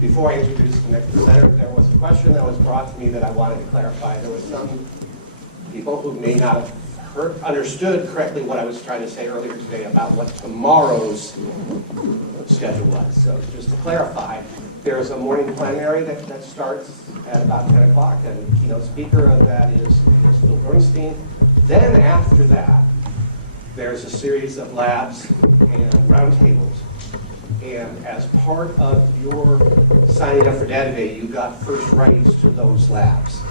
before I introduce the next presenter, there was a question that was brought to me that I wanted to clarify. There were some people who may not have understood correctly what I was trying to say earlier today about what tomorrow's schedule was. So just to clarify, there's a morning plenary that starts at about 10 o'clock, and the keynote speaker of that is Phil Bernstein. Then after that, there's a series of labs and roundtables. And as part of your signing up for Data Day, you got first rights to those labs.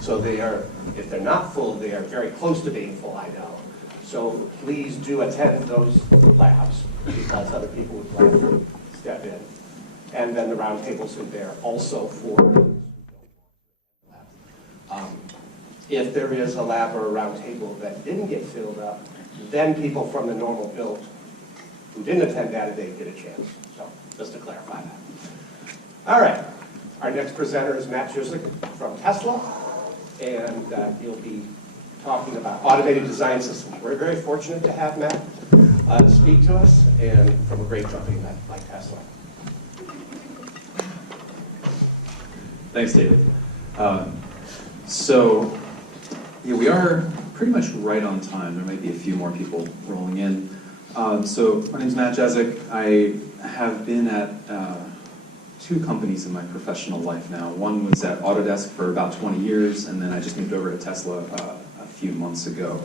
So they are, if they're not full, they are very close to being full, I know. So please do attend those labs because other people would like to step in. And then the roundtables are there also for those who don't want to. If there is a lab or a roundtable that didn't get filled up, then people from the normal BILT who didn't attend Data Day get a chance. So just to clarify that. All right, our next presenter is Matt Jezyk from Tesla, and he'll be talking about automated design systems. We're very fortunate to have Matt speak to us, and from a great company like Tesla. Thanks, David. So, yeah, we are pretty much right on time. There might be a few more people rolling in. So, my name is Matt Jezyk. I have been at two companies in my professional life now. One was at Autodesk for about 20 years, and then I just moved over to Tesla a few months ago.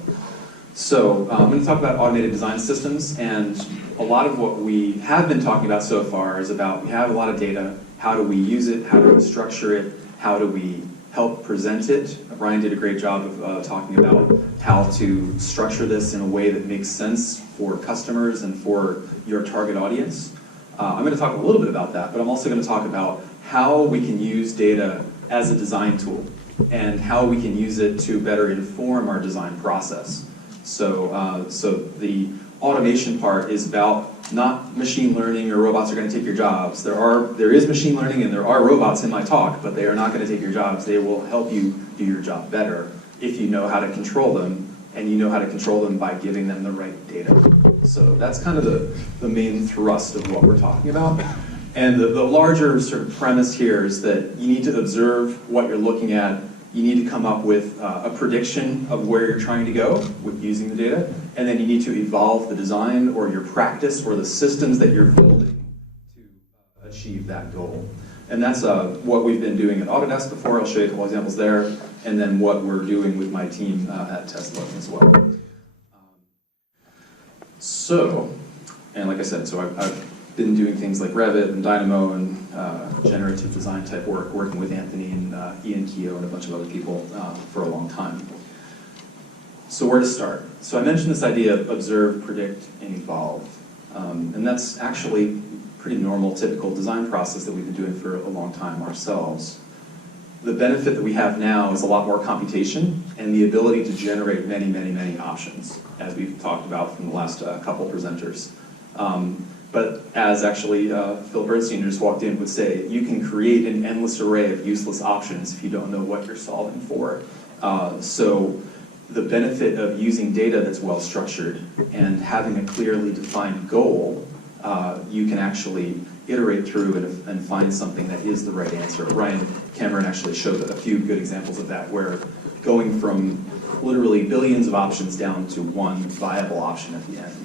So, I'm going to talk about automated design systems, and a lot of what we have been talking about so far is about we have a lot of data. How do we use it? How do we structure it? How do we help present it? Brian did a great job of talking about how to structure this in a way that makes sense for customers and for your target audience. I'm going to talk a little bit about that, but I'm also going to talk about how we can use data as a design tool and how we can use it to better inform our design process. So, the automation part is about not machine learning or robots are going to take your jobs. There is machine learning and there are robots in my talk, but they are not going to take your jobs. They will help you do your job better if you know how to control them, and you know how to control them by giving them the right data. So that's kind of the main thrust of what we're talking about. And the larger sort of premise here is that you need to observe what you're looking at. You need to come up with a prediction of where you're trying to go with using the data, and then you need to evolve the design or your practice or the systems that you're building to achieve that goal. And that's what we've been doing at Autodesk before. I'll show you a couple examples there, and then what we're doing with my team at Tesla as well. And like I said, so I've been doing things like Revit and Dynamo and generative design type work, working with Anthony and Ian Keogh and a bunch of other people for a long time. So where to start? So I mentioned this idea of observe, predict, and evolve. And that's actually a pretty normal, typical design process that we've been doing for a long time ourselves. The benefit that we have now is a lot more computation and the ability to generate many, many, many options, as we've talked about from the last couple presenters. But as actually Phil Bernstein just walked in would say, you can create an endless array of useless options if you don't know what you're solving for. So the benefit of using data that's well structured and having a clearly defined goal, you can actually iterate through and find something that is the right answer. Ryan Cameron actually showed a few good examples of that, where going from literally billions of options down to one viable option at the end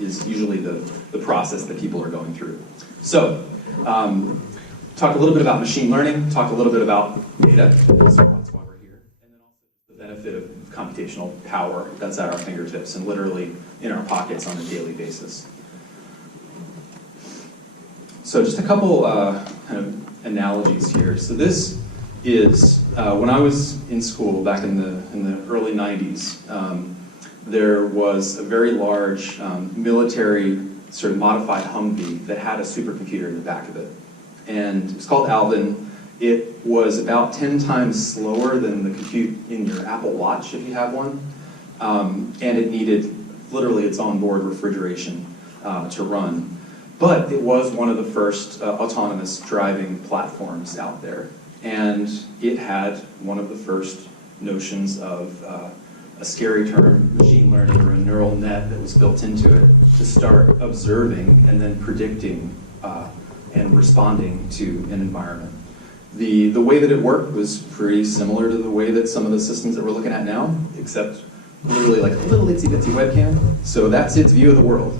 is usually the process that people are going through. So, talk a little bit about machine learning, talk a little bit about data, so that's why we're here, and then also the benefit of computational power that's at our fingertips and literally in our pockets on a daily basis. So just a couple kind of analogies here. So this is, when I was in school back in the early 90s, there was a very large military sort of modified Humvee that had a supercomputer in the back of it. And it was called Alvin. It was about 10 times slower than the compute in your Apple Watch, if you have one. And it needed literally its onboard refrigeration to run. But it was one of the first autonomous driving platforms out there. And it had one of the first notions of a scary term, machine learning, or a neural net that was built into it to start observing and then predicting and responding to an environment. The way that it worked was pretty similar to the way that some of the systems that we're looking at now, except literally like a little itsy bitsy webcam. So that's its view of the world,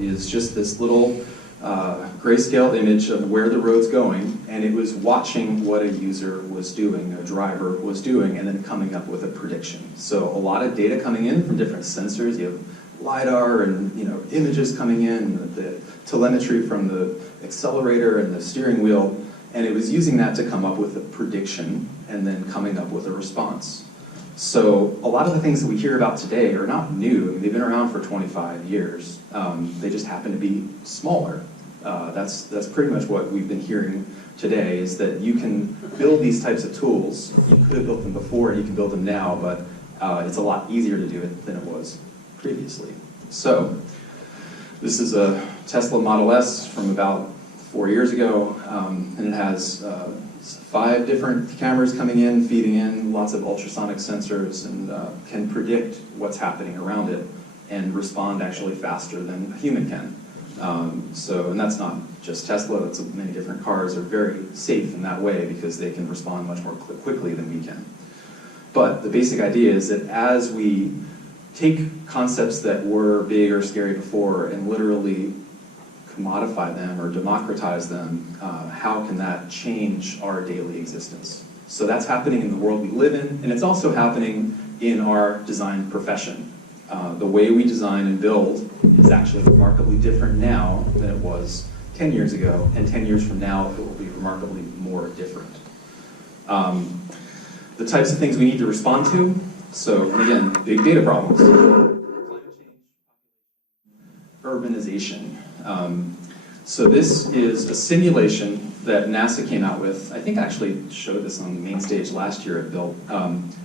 is just this little grayscale image of where the road's going, and it was watching what a user was doing, a driver was doing, and then coming up with a prediction. So a lot of data coming in from different sensors. You have LiDAR and images coming in, the telemetry from the accelerator and the steering wheel, and it was using that to come up with a prediction and then coming up with a response. So a lot of the things that we hear about today are not new. I mean, they've been around for 25 years. They just happen to be smaller. That's pretty much what we've been hearing today, is that you can build these types of tools. You could have built them before, and you can build them now, but it's a lot easier to do it than it was previously. So this is a Tesla Model S from about 4 years ago, and it has 5 different cameras coming in, feeding in lots of ultrasonic sensors, and can predict what's happening around it and respond actually faster than a human can. And that's not just Tesla, that's many different cars are very safe in that way because they can respond much more quickly than we can. But the basic idea is that as we take concepts that were big or scary before and literally commodify them or democratize them, how can that change our daily existence? So that's happening in the world we live in, and it's also happening in our design profession. The way we design and build is actually remarkably different now than it was 10 years ago, and 10 years from now it will be remarkably more different. The types of things we need to respond to, so again, big data problems. Climate change, urbanization. So this is a simulation that NASA came out with. I think I actually showed this on the main stage last year at BILT,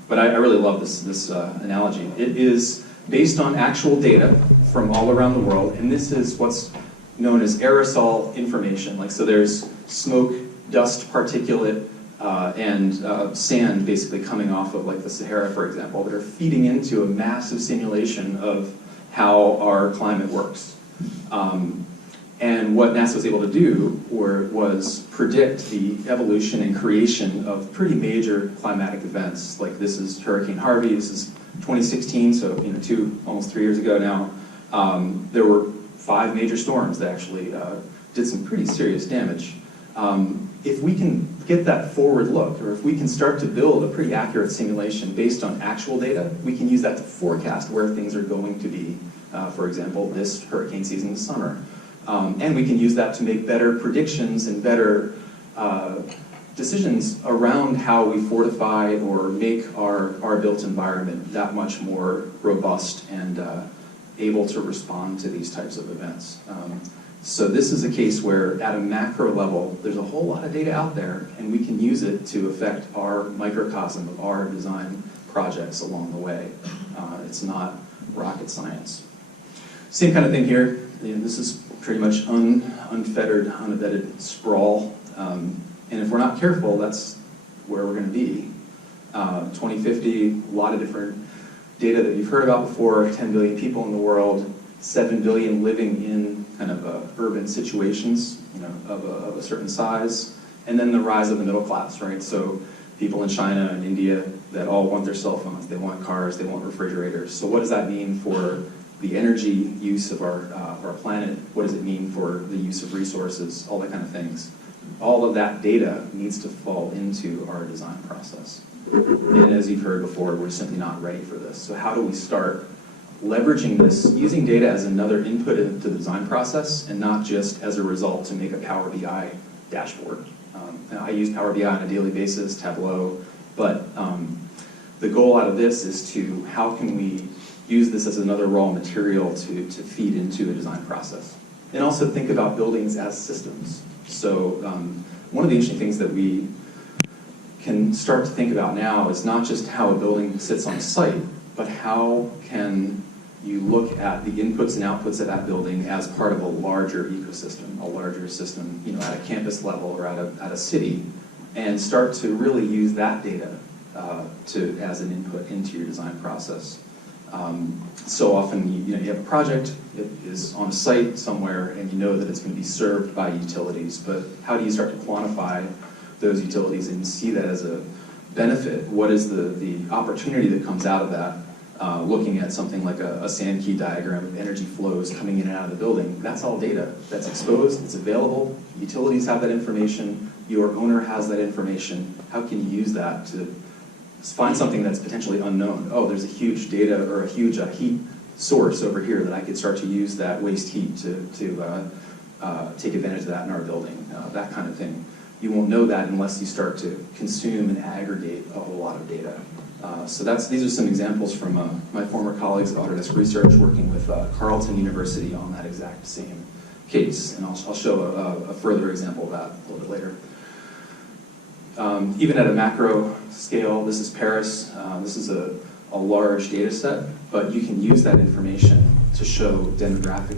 but I really love this analogy. It is based on actual data from all around the world, and this is what's known as aerosol information. So there's smoke, dust, particulate, and sand basically coming off of the Sahara, for example, that are feeding into a massive simulation of how our climate works. And what NASA was able to do was predict the evolution and creation of pretty major climatic events. Like this is Hurricane Harvey, this is 2016, so almost 3 years ago now. There were 5 major storms that actually did some pretty serious damage. If we can get that forward look, or if we can start to build a pretty accurate simulation based on actual data, we can use that to forecast where things are going to be, for example, this hurricane season this summer. And we can use that to make better predictions and better decisions around how we fortify or make our built environment that much more robust and able to respond to these types of events. So this is a case where at a macro level, there's a whole lot of data out there, and we can use it to affect our microcosm of our design projects along the way. It's not rocket science. Same kind of thing here. This is pretty much unfettered, unvetted sprawl. And if we're not careful, that's where we're going to be. 2050, a lot of different data that you've heard about before, 10 billion people in the world, 7 billion living in kind of urban situations, of a certain size, and then the rise of the middle class, right? So people in China and India that all want their cell phones, they want cars, they want refrigerators. So what does that mean for the energy use of our planet? What does it mean for the use of resources? All that kind of things. All of that data needs to fall into our design process. And as you've heard before, we're simply not ready for this. So how do we start leveraging this, using data as another input into the design process and not just as a result to make a Power BI dashboard? I use Power BI on a daily basis, Tableau, but the goal out of this is to how can we use this as another raw material to feed into a design process. And also think about buildings as systems. So one of the interesting things that we can start to think about now is not just how a building sits on site, but how can you look at the inputs and outputs of that building as part of a larger ecosystem, a larger system, at a campus level or at a city, and start to really use that data as an input into your design process. So often, you have a project, it is on a site somewhere, and you know that it's going to be served by utilities, but how do you start to quantify those utilities and see that as a benefit? What is the opportunity that comes out of that? Looking at something like a sand key diagram of energy flows coming in and out of the building, that's all data. That's exposed, it's available, utilities have that information, your owner has that information. How can you use that to find something that's potentially unknown? Oh, there's a huge data or a huge heat source over here that I could start to use that waste heat to take advantage of that in our building, that kind of thing. You won't know that unless you start to consume and aggregate a whole lot of data. So these are some examples from my former colleagues at Autodesk Research working with Carleton University on that exact same case. And I'll show a further example of that a little bit later. Even at a macro scale, this is Paris. This is a large data set, but you can use that information to show demographic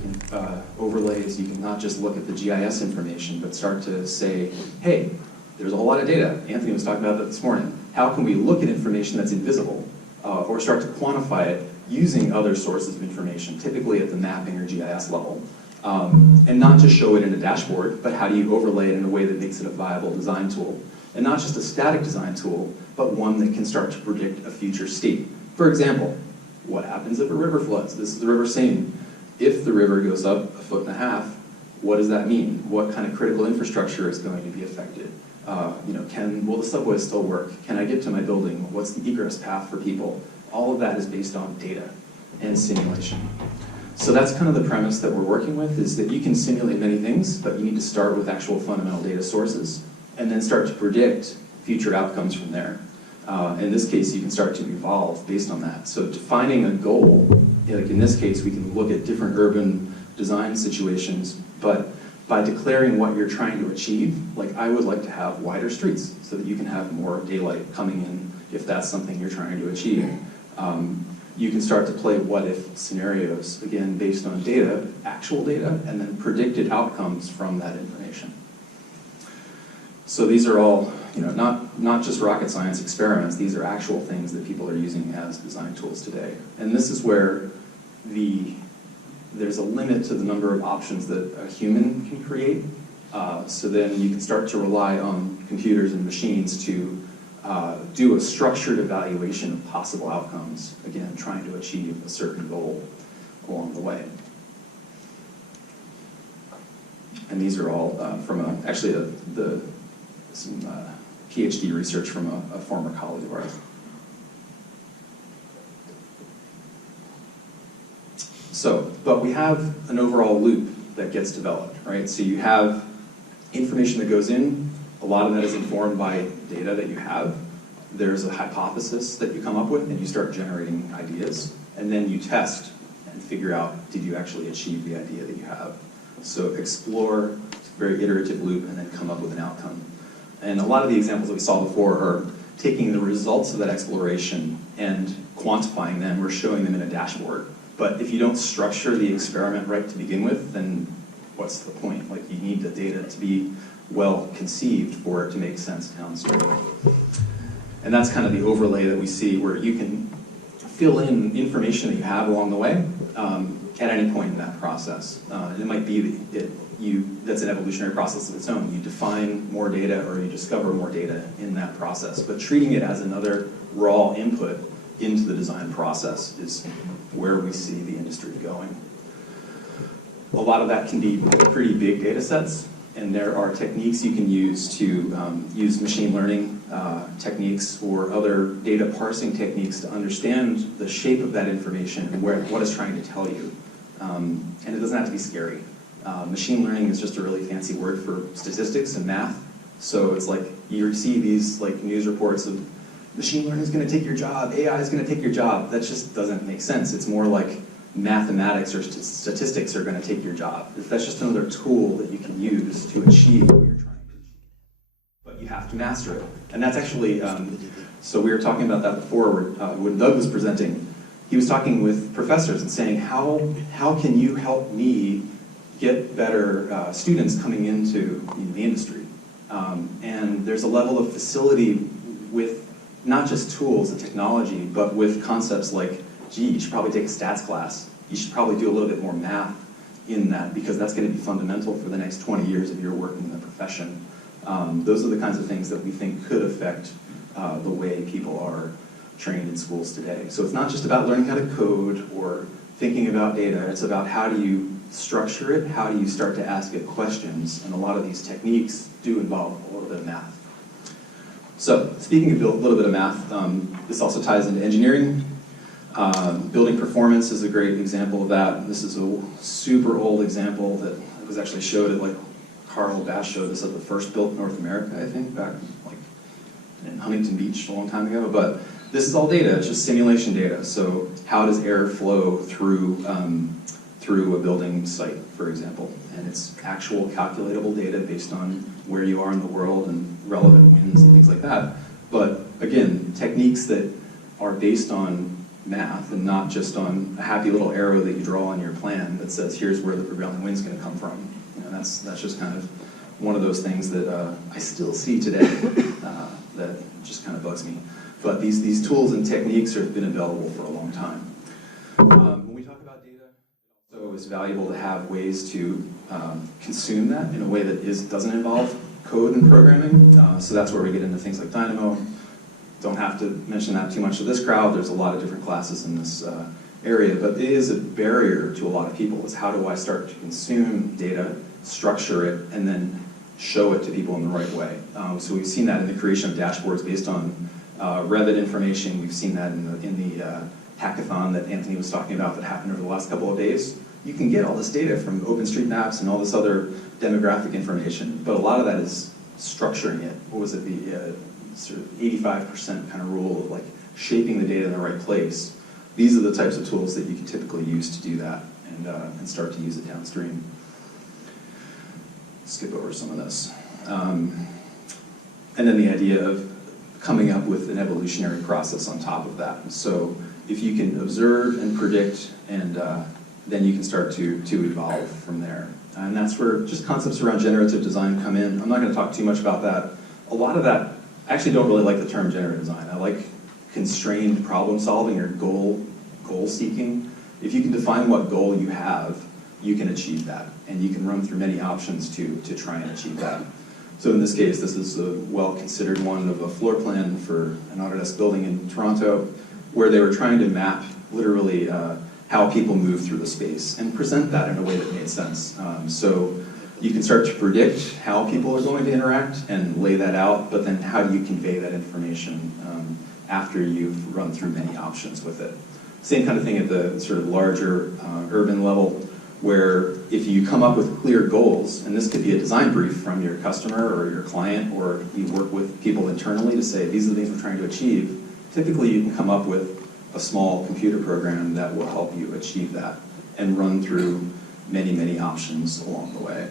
overlays. You can not just look at the GIS information, but start to say, hey, there's a whole lot of data. Anthony was talking about that this morning. How can we look at information that's invisible or start to quantify it using other sources of information, typically at the mapping or GIS level, and not just show it in a dashboard, but how do you overlay it in a way that makes it a viable design tool? And not just a static design tool, but one that can start to predict a future state. For example, what happens if a river floods? This is the River Seine. If the river goes up 1.5 feet, what does that mean? What kind of critical infrastructure is going to be affected? Will the subway still work? Can I get to my building? What's the egress path for people? All of that is based on data and simulation. So that's kind of the premise that we're working with, is that you can simulate many things, but you need to start with actual fundamental data sources and then start to predict future outcomes from there. In this case, you can start to evolve based on that. So defining a goal, like in this case, we can look at different urban design situations, but by declaring what you're trying to achieve, like I would like to have wider streets so that you can have more daylight coming in if that's something you're trying to achieve. You can start to play what-if scenarios, again, based on data, actual data, and then predicted outcomes from that information. So these are all, not just rocket science experiments, these are actual things that people are using as design tools today. And this is where there's a limit to the number of options that a human can create. So then you can start to rely on computers and machines to do a structured evaluation of possible outcomes, again, trying to achieve a certain goal along the way. And these are all from some PhD research from a former colleague of ours. So, but we have an overall loop that gets developed, right? So you have information that goes in, a lot of that is informed by data that you have. There's a hypothesis that you come up with and you start generating ideas, and then you test and figure out, did you actually achieve the idea that you have? So explore, it's a very iterative loop, and then come up with an outcome. And a lot of the examples that we saw before are taking the results of that exploration and quantifying them or showing them in a dashboard. But if you don't structure the experiment right to begin with, then what's the point? Like, you need the data to be well conceived for it to make sense downstream. And that's kind of the overlay that we see, where you can fill in information that you have along the way at any point in that process. It might be that's an evolutionary process of its own. You define more data or you discover more data in that process. But treating it as another raw input into the design process is where we see the industry going. A lot of that can be pretty big data sets, and there are techniques you can use to use machine learning techniques or other data parsing techniques to understand the shape of that information and what it's trying to tell you. And it doesn't have to be scary. Machine learning is just a really fancy word for statistics and math. So it's like you see these news reports of machine learning is going to take your job, AI is going to take your job. That just doesn't make sense. It's more like mathematics or statistics are going to take your job. That's just another tool that you can use to achieve what you're trying to achieve. But you have to master it. And that's actually, so we were talking about that before when Doug was presenting. He was talking with professors and saying, how can you help me get better students coming into the industry? And there's a level of facility with not just tools and technology, but with concepts like gee, you should probably take a stats class. You should probably do a little bit more math in that, because that's going to be fundamental for the next 20 years of your work in the profession. Those are the kinds of things that we think could affect the way people are trained in schools today. So it's not just about learning how to code or thinking about data, it's about how do you structure it, how do you start to ask it questions, and a lot of these techniques do involve a little bit of math. So, speaking of a little bit of math, this also ties into engineering. Building performance is a great example of that. This is a super old example that was actually showed at, like, Carl Bass showed this at the first BILT North America, I think, back like in Huntington Beach a long time ago. But this is all data, it's just simulation data. So how does air flow through a building site, for example? And it's actual calculatable data based on where you are in the world and relevant winds and things like that. But again, techniques that are based on math and not just on a happy little arrow that you draw on your plan that says here's where the prevailing wind's going to come from. You know, that's just kind of one of those things that I still see today that just kind of bugs me. But these tools and techniques have been available for a long time. When we talk about data, so it's valuable to have ways to consume that in a way that doesn't involve code and programming. So that's where we get into things like Dynamo. Don't have to mention that too much to this crowd. There's a lot of different classes in this area, but it is a barrier to a lot of people, is how do I start to consume data, structure it, and then show it to people in the right way. So we've seen that in the creation of dashboards based on Revit information. We've seen that in the hackathon that Anthony was talking about that happened over the last couple of days. You can get all this data from OpenStreetMaps and all this other demographic information, but a lot of that is structuring it. What was it, the sort of 85% kind of rule of like shaping the data in the right place. These are the types of tools that you can typically use to do that and start to use it downstream. Skip over some of this. And then the idea of coming up with an evolutionary process on top of that. So if you can observe and predict, and then you can start to evolve from there. And that's where just concepts around generative design come in. I'm not going to talk too much about that. A lot of that, I actually don't really like the term generative design. I like constrained problem solving or goal seeking. If you can define what goal you have, you can achieve that. And you can run through many options to try and achieve that. So in this case, this is a well-considered one of a floor plan for an Autodesk building in Toronto, where they were trying to map literally how people move through the space and present that in a way that made sense. So you can start to predict how people are going to interact and lay that out, but then how do you convey that information after you've run through many options with it? Same kind of thing at the sort of larger urban level, where if you come up with clear goals, and this could be a design brief from your customer or your client, or you work with people internally to say, these are the things we're trying to achieve, typically you can come up with a small computer program that will help you achieve that and run through many, many options along the way.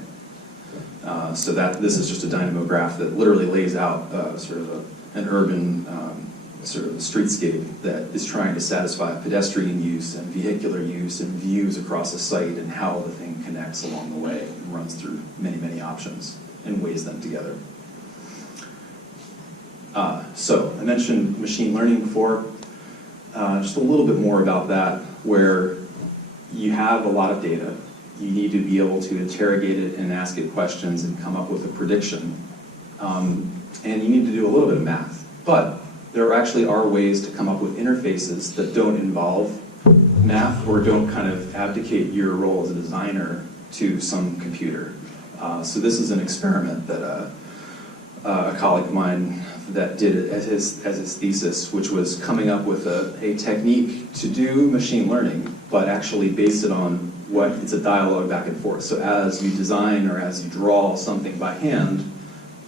So this is just a Dynamo graph that literally lays out sort of an urban sort of streetscape that is trying to satisfy pedestrian use and vehicular use and views across a site and how the thing connects along the way and runs through many, many options and weighs them together. So I mentioned machine learning before. Just a little bit more about that, where you have a lot of data. You need to be able to interrogate it and ask it questions and come up with a prediction. And you need to do a little bit of math. But there actually are ways to come up with interfaces that don't involve math or don't kind of abdicate your role as a designer to some computer. So this is an experiment that a colleague of mine that did it as his thesis, which was coming up with a technique to do machine learning, but actually base it on it's a dialogue back and forth. So as you design or as you draw something by hand,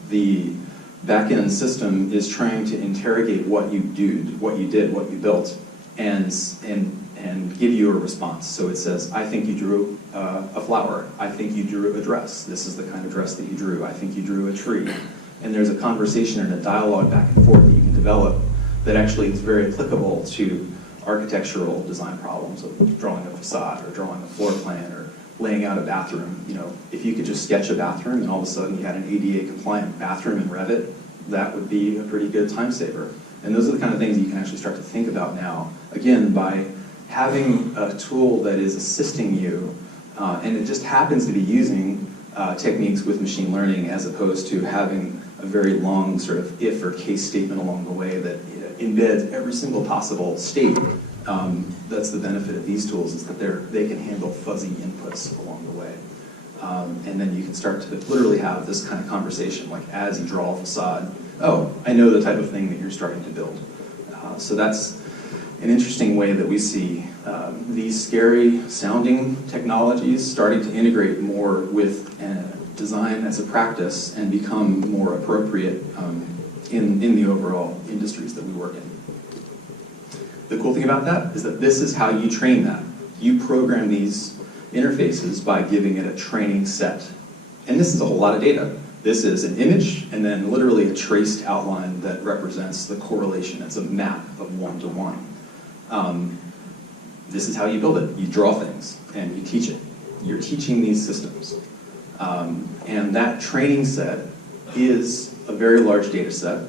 the back-end system is trying to interrogate what you did, what you built, and give you a response. So it says, I think you drew a flower. I think you drew a dress. This is the kind of dress that you drew. I think you drew a tree. And there's a conversation and a dialogue back and forth that you can develop that actually is very applicable to architectural design problems of drawing a facade or drawing a floor plan or laying out a bathroom. You know, if you could just sketch a bathroom and all of a sudden you had an ADA compliant bathroom in Revit, that would be a pretty good time saver. And those are the kind of things you can actually start to think about now, again, by having a tool that is assisting you, and it just happens to be using techniques with machine learning as opposed to having a very long sort of if or case statement along the way that embeds every single possible state. That's the benefit of these tools, is that they can handle fuzzy inputs along the way. And then you can start to literally have this kind of conversation, like as you draw a facade, oh, I know the type of thing that you're starting to build. So that's an interesting way that we see these scary sounding technologies starting to integrate more with design as a practice and become more appropriate in the overall industries that we work in. The cool thing about that is that this is how you train that. You program these interfaces by giving it a training set. And this is a whole lot of data. This is an image and then literally a traced outline that represents the correlation. It's a map of one-to-one. This is how you build it. You draw things and you teach it. You're teaching these systems. And that training set is a very large data set.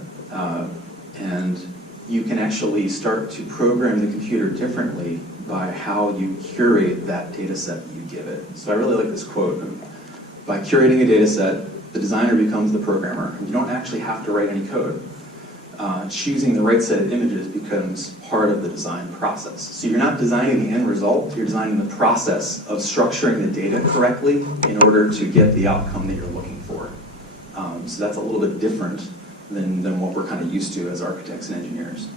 And you can actually start to program the computer differently by how you curate that data set that you give it. So I really like this quote. By curating a data set, the designer becomes the programmer. You don't actually have to write any code. Choosing the right set of images becomes part of the design process. So you're not designing the end result, you're designing the process of structuring the data correctly in order to get the outcome that you're looking for. So that's a little bit different than what we're kind of used to as architects and engineers.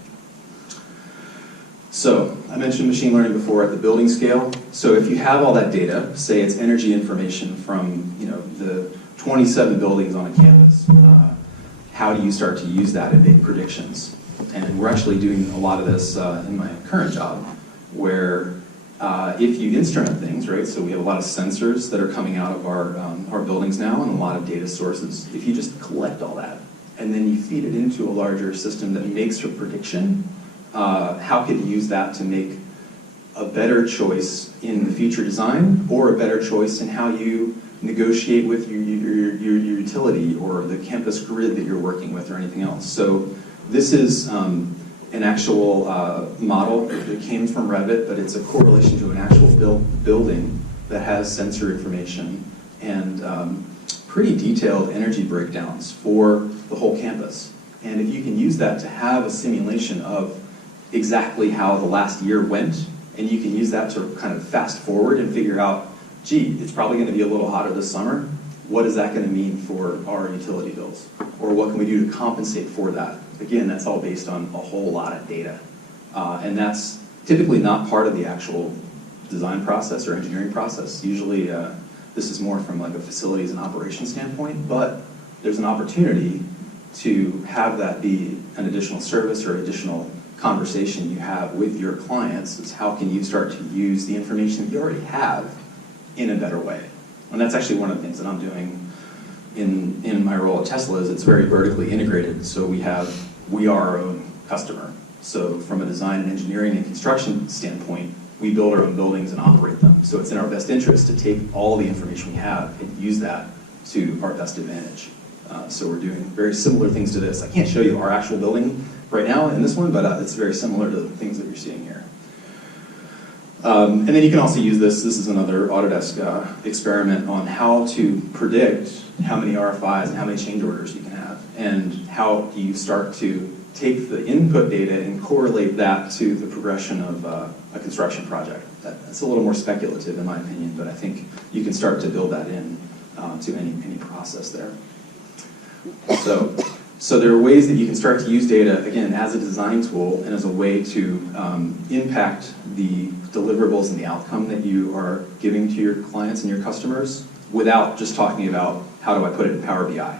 So I mentioned machine learning before at the building scale. So if you have all that data, say it's energy information from the 27 buildings on a campus, how do you start to use that and make predictions? And we're actually doing a lot of this in my current job, where if you instrument things, right, so we have a lot of sensors that are coming out of our buildings now and a lot of data sources. If you just collect all that and then you feed it into a larger system that makes a prediction, how could you use that to make a better choice in the future design or a better choice in how you negotiate with your utility or the campus grid that you're working with or anything else. So this is an actual model that came from Revit, but it's a correlation to an actual building that has sensor information and pretty detailed energy breakdowns for the whole campus. And if you can use that to have a simulation of exactly how the last year went, and you can use that to kind of fast forward and figure out, gee, it's probably going to be a little hotter this summer. What is that going to mean for our utility bills? Or what can we do to compensate for that? Again, that's all based on a whole lot of data. And that's typically not part of the actual design process or engineering process. Usually this is more from like a facilities and operations standpoint, but there's an opportunity to have that be an additional service or additional conversation you have with your clients. Is how can you start to use the information that you already have in a better way? And that's actually one of the things that I'm doing in my role at Tesla. Is it's very vertically integrated. So we are our own customer. So from a design and engineering and construction standpoint, we build our own buildings and operate them. So it's in our best interest to take all the information we have and use that to our best advantage. So we're doing very similar things to this. I can't show you our actual building right now in this one, but it's very similar to the things that you're seeing here. And then you can also use this. This is another Autodesk experiment on how to predict how many RFIs and how many change orders you can have, and how do you start to take the input data and correlate that to the progression of a construction project. That's a little more speculative in my opinion, but I think you can start to build that in to any process there. So there are ways that you can start to use data, again, as a design tool and as a way to impact the deliverables and the outcome that you are giving to your clients and your customers without just talking about how do I put it in Power BI.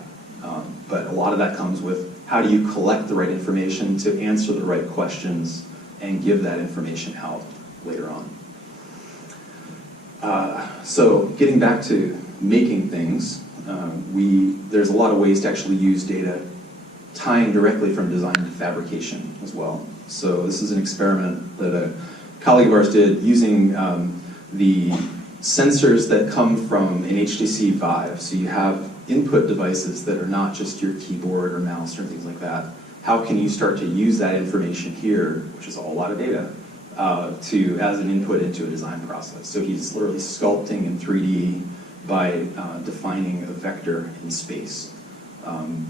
But a lot of that comes with how do you collect the right information to answer the right questions and give that information out later on. So getting back to making things, there's a lot of ways to actually use data tying directly from design to fabrication as well. So this is an experiment that a colleague of ours did using the sensors that come from an HTC Vive. So you have input devices that are not just your keyboard or mouse or things like that. How can you start to use that information here, which is a whole lot of data, as an input into a design process. So he's literally sculpting in 3D by defining a vector in space. And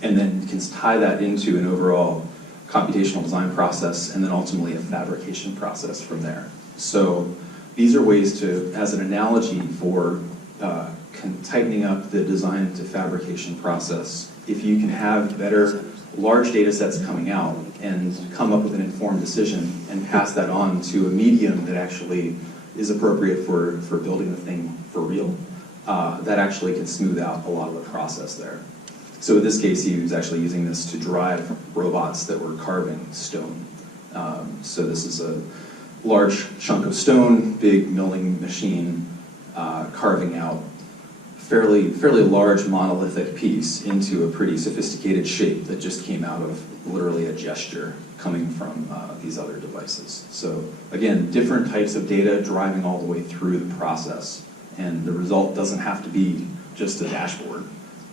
then can tie that into an overall computational design process and then ultimately a fabrication process from there. So these are ways to, as an analogy for tightening up the design to fabrication process, if you can have better large data sets coming out and come up with an informed decision and pass that on to a medium that actually is appropriate for building the thing for real, that actually can smooth out a lot of the process there. So in this case, he was actually using this to drive robots that were carving stone. So this is a large chunk of stone, big milling machine, carving out fairly large monolithic piece into a pretty sophisticated shape that just came out of literally a gesture coming from these other devices. So again, different types of data driving all the way through the process. And the result doesn't have to be just a dashboard.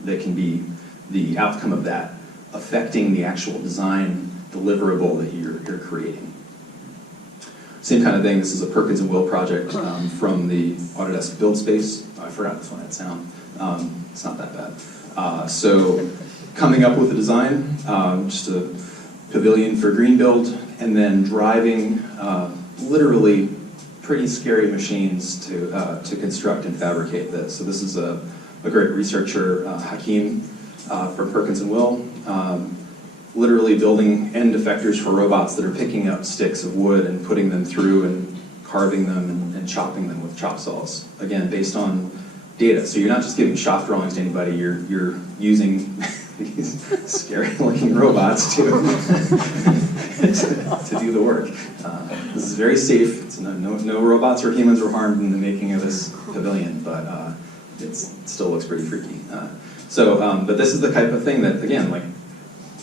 That can be the outcome of that affecting the actual design deliverable that you're creating. Same kind of thing, this is a Perkins and Will project from the Autodesk BILT space. Oh, I forgot this one had sound. It's not that bad. So coming up with a design, just a pavilion for green build, and then driving literally pretty scary machines to construct and fabricate this. So this is a great researcher, Hakeem, from Perkins and Will, literally building end effectors for robots that are picking up sticks of wood and putting them through and carving them and chopping them with chop saws. Again, based on data. So you're not just giving shop drawings to anybody, you're using these scary-looking robots to do the work. This is very safe. It's no robots or humans were harmed in the making of this pavilion, but it still looks pretty freaky. But this is the type of thing that, again, like,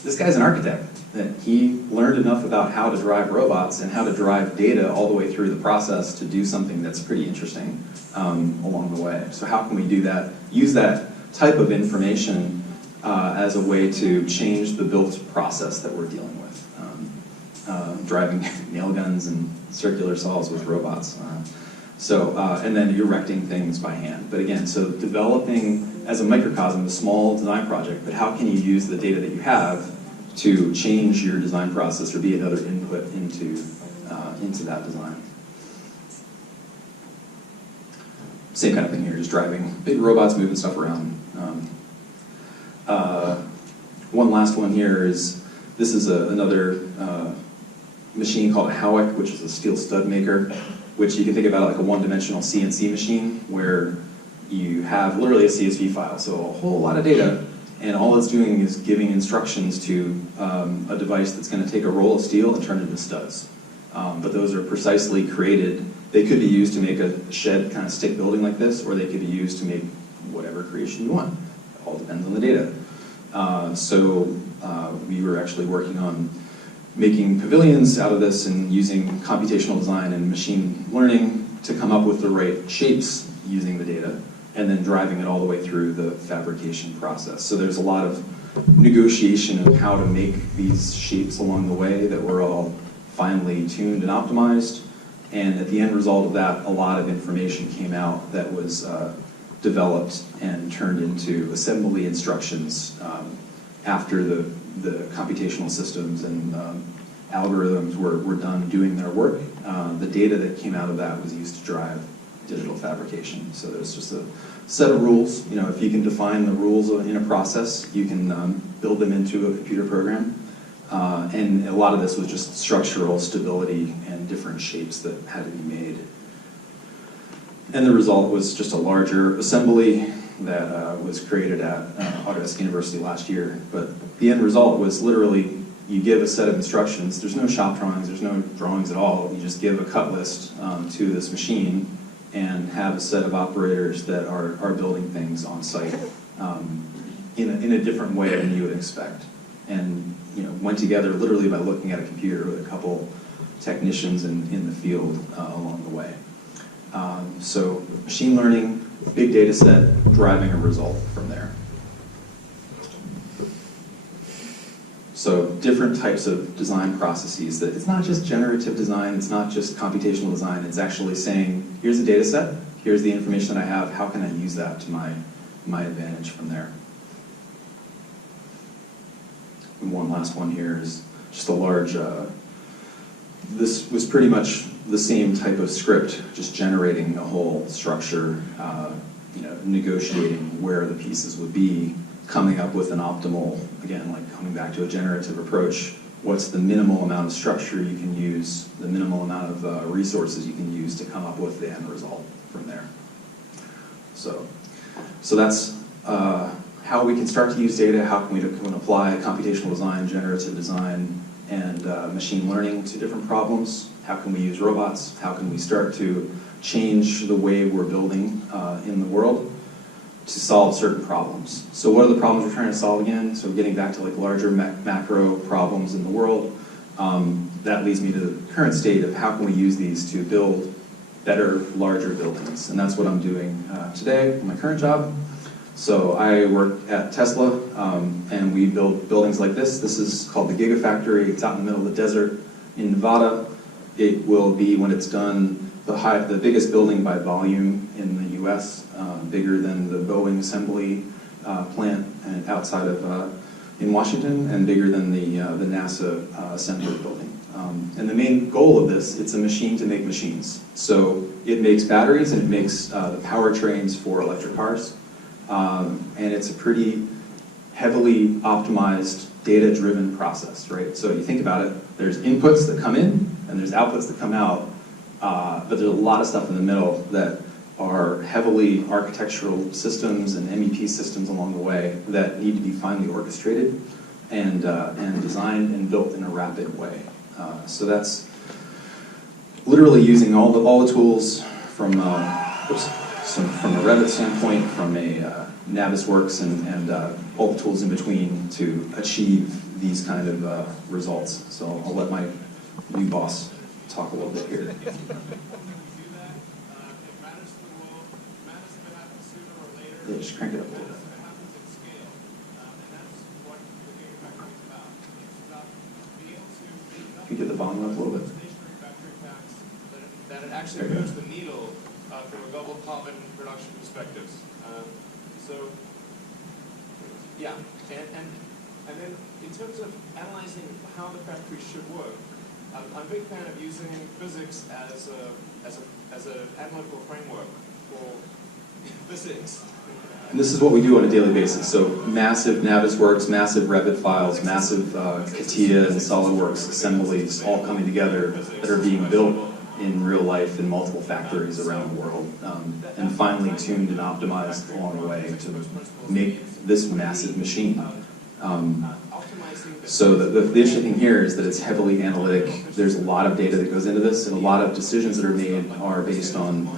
this guy's an architect. That he learned enough about how to drive robots and how to drive data all the way through the process to do something that's pretty interesting along the way. So how can we do that? Use that type of information as a way to change the built process that we're dealing with. Driving nail guns and circular saws with robots. And then erecting things by hand. But again, so developing as a microcosm a small design project, but how can you use the data that you have to change your design process or be another input into that design? Same kind of thing here, just driving big robots, moving stuff around. One last one here is, this is another machine called a Howick, which is a steel stud maker, which you can think about like a one-dimensional CNC machine where you have literally a CSV file, so a whole lot of data, and all it's doing is giving instructions to a device that's going to take a roll of steel and turn it into studs. But those are precisely created. They could be used to make a shed kind of stick building like this, or they could be used to make whatever creation you want. It all depends on the data. We were actually working on making pavilions out of this and using computational design and machine learning to come up with the right shapes using the data, and then driving it all the way through the fabrication process. So there's a lot of negotiation of how to make these shapes along the way that were all finely tuned and optimized. And at the end result of that, a lot of information came out that was developed and turned into assembly instructions after the computational systems and algorithms were done doing their work. The data that came out of that was used to drive digital fabrication. So there's just a set of rules. You know, if you can define the rules in a process, you can build them into a computer program. And a lot of this was just structural stability and different shapes that had to be made. And the result was just a larger assembly that was created at Autodesk University last year. But the end result was literally, you give a set of instructions. There's no shop drawings, there's no drawings at all. You just give a cut list to this machine and have a set of operators that are building things on site in a different way than you would expect. And went together literally by looking at a computer with a couple technicians in the field along the way. So machine learning, big data set, driving a result from there. So different types of design processes. That it's not just generative design, it's not just computational design, it's actually saying, here's a data set, here's the information that I have, how can I use that to my advantage from there? And one last one here is just a large, this was pretty much the same type of script, just generating a whole structure, negotiating where the pieces would be, coming up with an optimal, again, like coming back to a generative approach, what's the minimal amount of structure you can use, the minimal amount of resources you can use to come up with the end result from there. So that's how we can start to use data, how can we apply computational design, generative design, and machine learning to different problems. How can we use robots? How can we start to change the way we're building in the world to solve certain problems? So what are the problems we're trying to solve again? So getting back to like larger macro problems in the world, that leads me to the current state of how can we use these to build better, larger buildings. And that's what I'm doing today in my current job. So I work at Tesla, and we build buildings like this. This is called the Gigafactory. It's out in the middle of the desert in Nevada. It will be, when it's done, the biggest building by volume in the US, bigger than the Boeing assembly plant outside of in Washington, and bigger than the NASA assembly building. And the main goal of this, it's a machine to make machines. So it makes batteries and it makes the powertrains for electric cars. And it's a pretty heavily optimized, data-driven process, right? So you think about it, there's inputs that come in and there's outputs that come out, but there's a lot of stuff in the middle that are heavily architectural systems and MEP systems along the way that need to be finely orchestrated and designed and built in a rapid way. So that's literally using all the tools from from a Revit standpoint, from a Navisworks, and all the tools in between to achieve these kind of results. So I'll let my new boss talk a little bit here. Yeah, just crank it up a little bit. Can you get the volume up a little bit? That it actually moves the needle from a global carbon production perspective. So, yeah, and then in terms of analyzing how the factory should work, I'm a big fan of using physics as an analytical framework for physics. And this is what we do on a daily basis. So massive Navisworks, massive Revit files, massive CATIA and SolidWorks assemblies all coming together that are being built in real life in multiple factories around the world, and finely tuned and optimized along the way to make this massive machine. So the interesting thing here is that it's heavily analytic. There's a lot of data that goes into this, and a lot of decisions that are made are based on,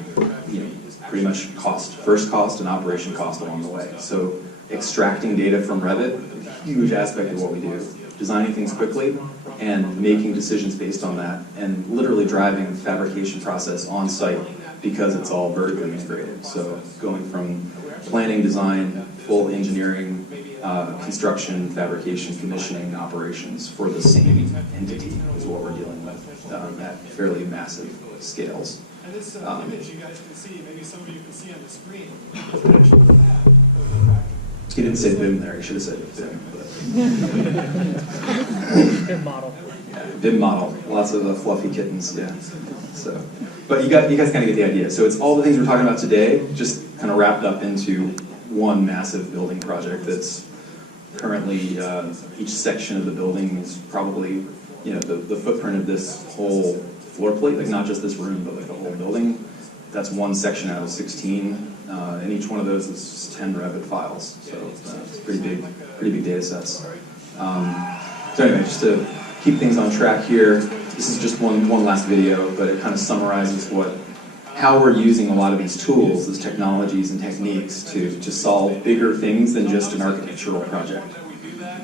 pretty much first cost and operation cost along the way. So extracting data from Revit, a huge aspect of what we do. Designing things quickly and making decisions based on that, and literally driving the fabrication process on site because it's all vertically integrated. So going from planning, design, full engineering, construction, fabrication, commissioning, operations for the same entity is what we're dealing with at fairly massive scales. And this image you guys can see, maybe some of you can see on the screen, is actually a map of the factory. He didn't say BIM there, he should have said BIM. BIM model. Yeah, BIM model, lots of fluffy kittens, yeah. So, but you guys kind of get the idea. So it's all the things we're talking about today, just kind of wrapped up into one massive building project that's currently, each section of the building is probably, the footprint of this whole floor plate, like not just this room, but like the whole building. That's one section out of 16, and each one of those is 10 Revit files. So it's pretty big data sets. So anyway, just to keep things on track here, this is just one last video, but it kind of summarizes how we're using a lot of these tools, these technologies and techniques to solve bigger things than just an architectural project. We do that.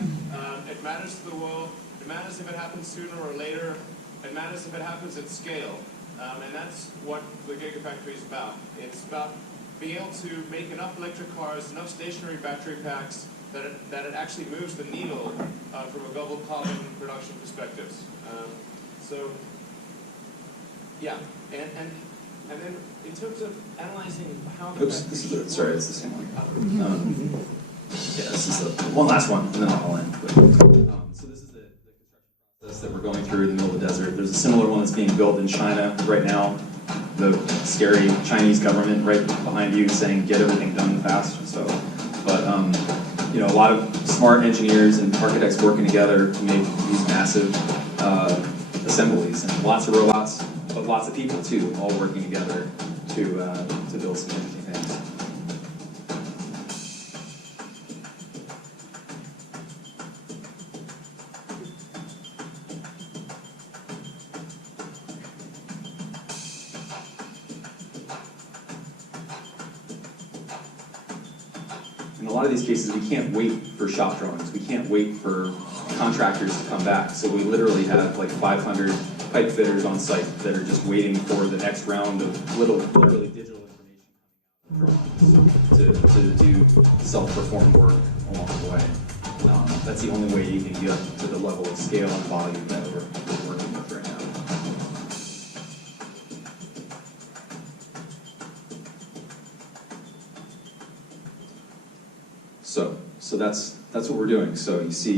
It matters to the world. It matters if it happens sooner or later. It matters if it happens at scale. And that's what the Gigafactory is about. It's about being able to make enough electric cars, enough stationary battery packs, that it actually moves the needle from a global carbon production perspective. So, yeah, and then in terms of analyzing how the Oops, this is the, sorry, it's the same one. Yeah, this is the one last one, and then I'll end. So this is the construction process that we're going through in the middle of the desert. There's a similar one that's being built in China right now. The scary Chinese government right behind you saying get everything done fast. So, but you know, a lot of smart engineers and architects working together to make these massive assemblies, and lots of robots, but lots of people too, all working together to build some interesting things. In a lot of these cases, we can't wait for shop drawings. We can't wait for contractors to come back. So we literally have like 500 pipe fitters on site that are just waiting for the next round of literally digital information to do self-performed work along the way. That's the only way you can get to the level of scale and volume that we're working with right now. So that's what we're doing. So you see